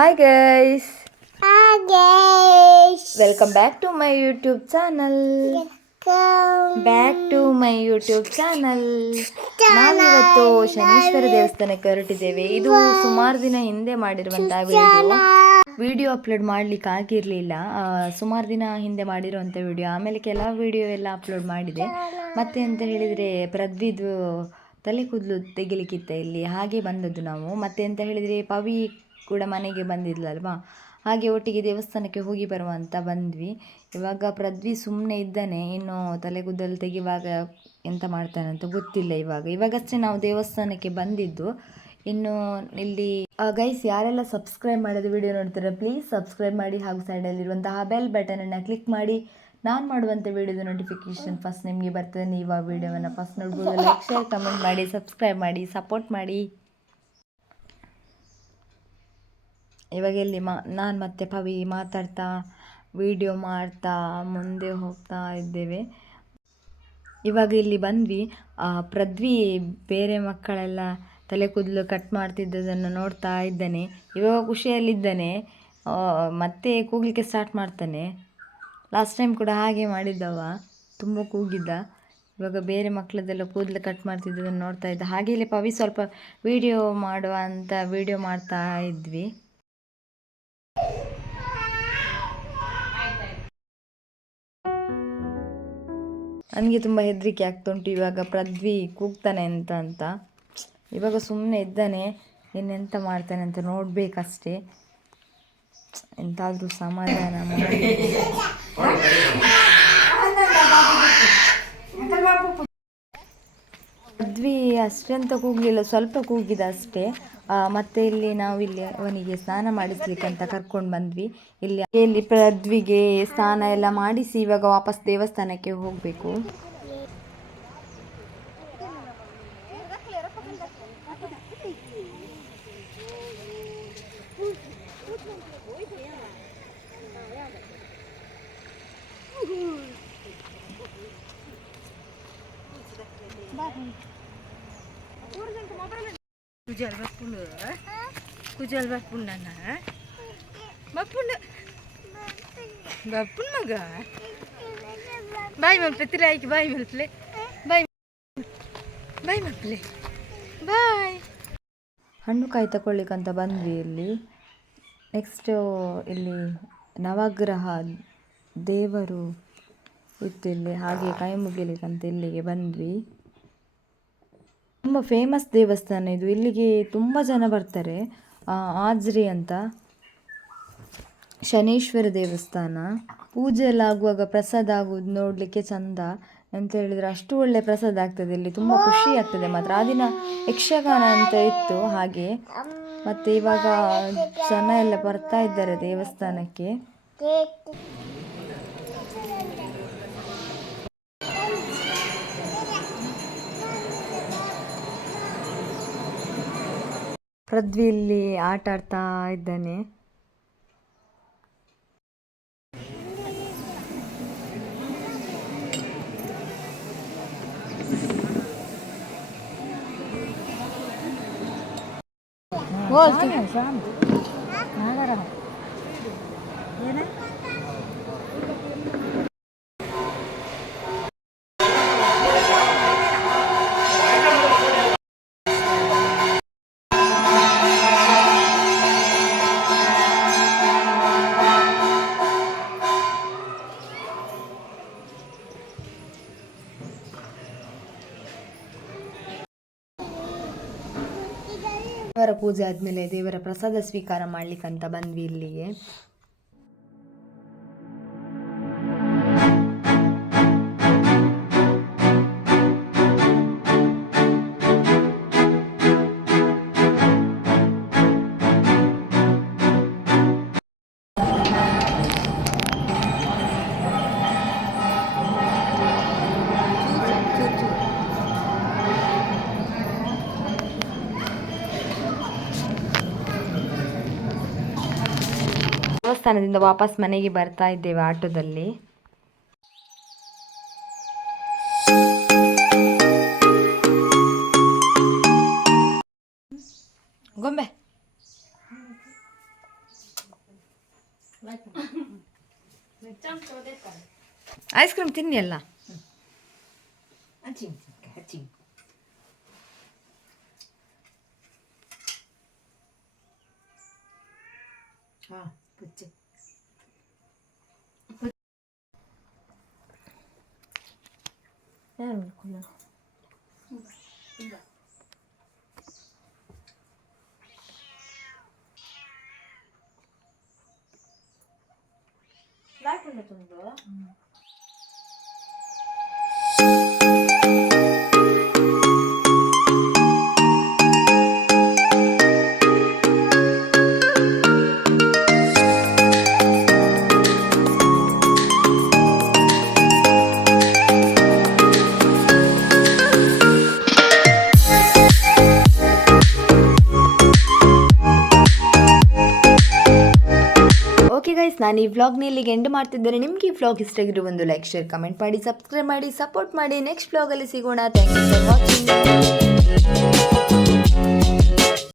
Hi guys, Hi guys. welcome back to my YouTube channel. ನಾವಿವತ್ತು ಶನೀಶ್ವರ ದೇವಸ್ಥಾನಕ್ಕೆ ಹೊರಟಿದ್ದೇವೆ. ಇದು ಸುಮಾರು ದಿನ ಹಿಂದೆ ಮಾಡಿರುವಂತಹ ವಿಡಿಯೋ ಅಪ್ಲೋಡ್ ಮಾಡ್ಲಿಕ್ಕೆ ಆಗಿರಲಿಲ್ಲ. ಸುಮಾರು ದಿನ ಹಿಂದೆ ಮಾಡಿರುವಂಥ ವಿಡಿಯೋ, ಆಮೇಲೆ ಕೆಲವು ವಿಡಿಯೋ ಎಲ್ಲ ಅಪ್ಲೋಡ್ ಮಾಡಿದೆ. ಮತ್ತೆ ಅಂತ ಹೇಳಿದರೆ ಪೃಥ್ವಿದು ತಲೆ ಕೂದಲು ತೆಗಿಲಿಕ್ಕಿತ್ತ ಇಲ್ಲಿ, ಹಾಗೆ ಬಂದದ್ದು ನಾವು. ಮತ್ತೆ ಅಂತ ಹೇಳಿದರೆ ಪವಿ ಕೂಡ ಮನೆಗೆ ಬಂದಿದ್ಲಲ್ವಾ, ಹಾಗೆ ಒಟ್ಟಿಗೆ ದೇವಸ್ಥಾನಕ್ಕೆ ಹೋಗಿ ಬರುವ ಅಂತ ಬಂದ್ವಿ. ಇವಾಗ ಪೃಥ್ವಿ ಸುಮ್ಮನೆ ಇದ್ದಾನೆ, ಇನ್ನು ತಲೆಗೂದಲು ತೆಗೆಯುವಾಗ ಎಂತ ಮಾಡ್ತಾನೆ ಅಂತ ಗೊತ್ತಿಲ್ಲ. ಇವಾಗಷ್ಟೇ ನಾವು ದೇವಸ್ಥಾನಕ್ಕೆ ಬಂದಿದ್ದು. ಇನ್ನು ಇಲ್ಲಿ ಗೈಸ್, ಯಾರೆಲ್ಲ ಸಬ್ಸ್ಕ್ರೈಬ್ ಮಾಡಿದ ವಿಡಿಯೋ ನೋಡ್ತಾರೆ ಪ್ಲೀಸ್ ಸಬ್ಸ್ಕ್ರೈಬ್ ಮಾಡಿ, ಹಾಗೂ ಸೈಡಲ್ಲಿರುವಂತಹ ಬೆಲ್ ಬಟನನ್ನು ಕ್ಲಿಕ್ ಮಾಡಿ. ನಾನು ಮಾಡುವಂಥ ವಿಡಿಯೋದ ನೋಟಿಫಿಕೇಷನ್ ಫಸ್ಟ್ ನಿಮಗೆ ಬರ್ತದೆ. ನೀವು ಆ ವಿಡಿಯೋವನ್ನು ಫಸ್ಟ್ ನೋಡ್ಬೋದು. ಲೈಕ್, ಶೇರ್, ಕಮೆಂಟ್ ಮಾಡಿ, ಸಬ್ಸ್ಕ್ರೈಬ್ ಮಾಡಿ, ಸಪೋರ್ಟ್ ಮಾಡಿ. ಇವಾಗ ಇಲ್ಲಿ ನಾನು ಮತ್ತು ಪವಿ ಮಾತಾಡ್ತಾ ವಿಡಿಯೋ ಮಾಡ್ತಾ ಮುಂದೆ ಹೋಗ್ತಾ ಇದ್ದೇವೆ. ಇವಾಗ ಇಲ್ಲಿ ಬಂದ್ವಿ. ಪೃಥ್ವಿ ಬೇರೆ ಮಕ್ಕಳೆಲ್ಲ ತಲೆ ಕೂದಲು ಕಟ್ ಮಾಡ್ತಿದ್ದದನ್ನು ನೋಡ್ತಾ ಇದ್ದಾನೆ. ಇವಾಗ ಖುಷಿಯಲ್ಲಿದ್ದಾನೆ, ಮತ್ತೆ ಕೂಗಲಿಕ್ಕೆ ಸ್ಟಾರ್ಟ್ ಮಾಡ್ತಾನೆ. ಲಾಸ್ಟ್ ಟೈಮ್ ಕೂಡ ಹಾಗೆ ಮಾಡಿದ್ದವ, ತುಂಬ ಕೂಗಿದ್ದ. ಇವಾಗ ಬೇರೆ ಮಕ್ಕಳದೆಲ್ಲ ಕೂದಲು ಕಟ್ ಮಾಡ್ತಿದ್ದದನ್ನು ನೋಡ್ತಾ ಇದ್ದ. ಹಾಗೆ ಇಲ್ಲಿ ಪವಿ ಸ್ವಲ್ಪ ವಿಡಿಯೋ ಮಾಡುವ ಅಂತ ವಿಡಿಯೋ ಮಾಡ್ತಾ ಇದ್ವಿ. ನನಗೆ ತುಂಬ ಹೆದರಿಕೆ ಆಗ್ತುಂಟು ಇವಾಗ ಪೃಥ್ವಿ ಕೂಗ್ತಾನೆ ಅಂತ. ಇವಾಗ ಸುಮ್ಮನೆ ಇದ್ದಾನೆ, ಇನ್ನೆಂತ ಮಾಡ್ತಾನೆ ಅಂತ ನೋಡಬೇಕಷ್ಟೇ. ಎಂತಾದರೂ ಸಮಾಧಾನ ಮಾಡಿ. ಪೃಥ್ವಿ ಅಷ್ಟೆಂತ ಕೂಗಲಿಲ್ಲ, ಸ್ವಲ್ಪ ಕೂಗಿದ ಅಷ್ಟೇ. ಮತ್ತೆ ಇಲ್ಲಿ ಅವನಿಗೆ ಸ್ನಾನ ಮಾಡಿಸ್ಲಿಕ್ಕೆ ಅಂತ ಕರ್ಕೊಂಡು ಬಂದ್ವಿ. ಇಲ್ಲಿ ಪೃಥ್ವಿಗೆ ಸ್ನಾನ ಎಲ್ಲ ಮಾಡಿಸಿ ಇವಾಗ ವಾಪಸ್ ದೇವಸ್ಥಾನಕ್ಕೆ ಹೋಗಬೇಕು. ಕುಜಲ್ ಬಾಪುಣ್ಣ ಬಾಪುನ್ ಮಗ ಬಾಯ್ ಮಲ್ಪೆ ತಿರಾಯ್ಕೆ, ಬಾಯ್ ಮಲ್ಪಲೆ, ಬಾಯ್ ಬಾಯ್ ಮಲ್ಪಲೆ, ಬಾಯ್. ಹಣ್ಣು ಕಾಯಿ ತಗೊಳ್ಳಿಕ್ಕಂತ ಬಂದ್ವಿ ಇಲ್ಲಿ. ನೆಕ್ಸ್ಟು ಇಲ್ಲಿ ನವಗ್ರಹ ದೇವರು ಇತ್ತು ಇಲ್ಲಿ, ಹಾಗೆ ಕೈ ಮುಗಿಲಿಕ್ಕಂತ ಇಲ್ಲಿಗೆ ಬಂದ್ವಿ. ತುಂಬ ಫೇಮಸ್ ದೇವಸ್ಥಾನ ಇದು, ಇಲ್ಲಿಗೆ ತುಂಬ ಜನ ಬರ್ತಾರೆ. ಆಜ್ರಿ ಅಂತ ಶನೀಶ್ವರ ದೇವಸ್ಥಾನ. ಪೂಜೆ ಎಲ್ಲ ಆಗುವಾಗ ಪ್ರಸಾದ ಆಗುವುದು ನೋಡಲಿಕ್ಕೆ ಚಂದ. ಅಂತ ಹೇಳಿದರೆ ಅಷ್ಟು ಒಳ್ಳೆ ಪ್ರಸಾದ ಆಗ್ತದೆ ಇಲ್ಲಿ, ತುಂಬ ಖುಷಿ ಆಗ್ತದೆ ಮಾತ್ರ. ಆ ದಿನ ಯಕ್ಷಗಾನ ಅಂತ ಇತ್ತು ಹಾಗೆ. ಮತ್ತು ಇವಾಗ ಜನ ಎಲ್ಲ ಬರ್ತಾ ಇದ್ದಾರೆ ದೇವಸ್ಥಾನಕ್ಕೆ. ಪೃಥ್ವಿ ಇಲ್ಲಿ ಆಟ ಆಡ್ತಾ ಇದ್ದಾನೆ. ದೇವರ ಪೂಜೆ ಆದಮೇಲೆ ದೇವರ ಪ್ರಸಾದ ಸ್ವೀಕಾರ ಮಾಡ್ಲಿಕ್ಕಂತ ಬಂದ್ವಿ ಇಲ್ಲಿಗೆ. ದೇವಸ್ಥಾನದಿಂದ ವಾಪಸ್ ಮನೆಗೆ ಬರ್ತಾ ಇದ್ದೇವೆ ಆಟೋದಲ್ಲಿ. ಗೊಂಬೆ ಐಸ್ ಕ್ರೀಮ್ ತಿನ್ನಿ ಅಲ್ಲ. ಓಕೆ ಗೈಸ್, ನಾನು ಈ ವ್ಲಾಗ್ನ ಇಲ್ಲಿಗೆ ಎಂಡ್ ಮಾಡ್ತಿದ್ದೇನೆ. ನಿಮ್ಗೆ ಈ ವ್ಲಾಗ್ ಇಷ್ಟ ಆಗಿರೋ ಒಂದು ಲೈಕ್, ಶೇರ್, ಕಮೆಂಟ್ ಮಾಡಿ, ಸಬ್ಸ್ಕ್ರೈಬ್ ಮಾಡಿ, ಸಪೋರ್ಟ್ ಮಾಡಿ. ನೆಕ್ಸ್ಟ್ ವ್ಲಾಗಲ್ಲಿ ಸಿಗೋಣ. Thank you for watching.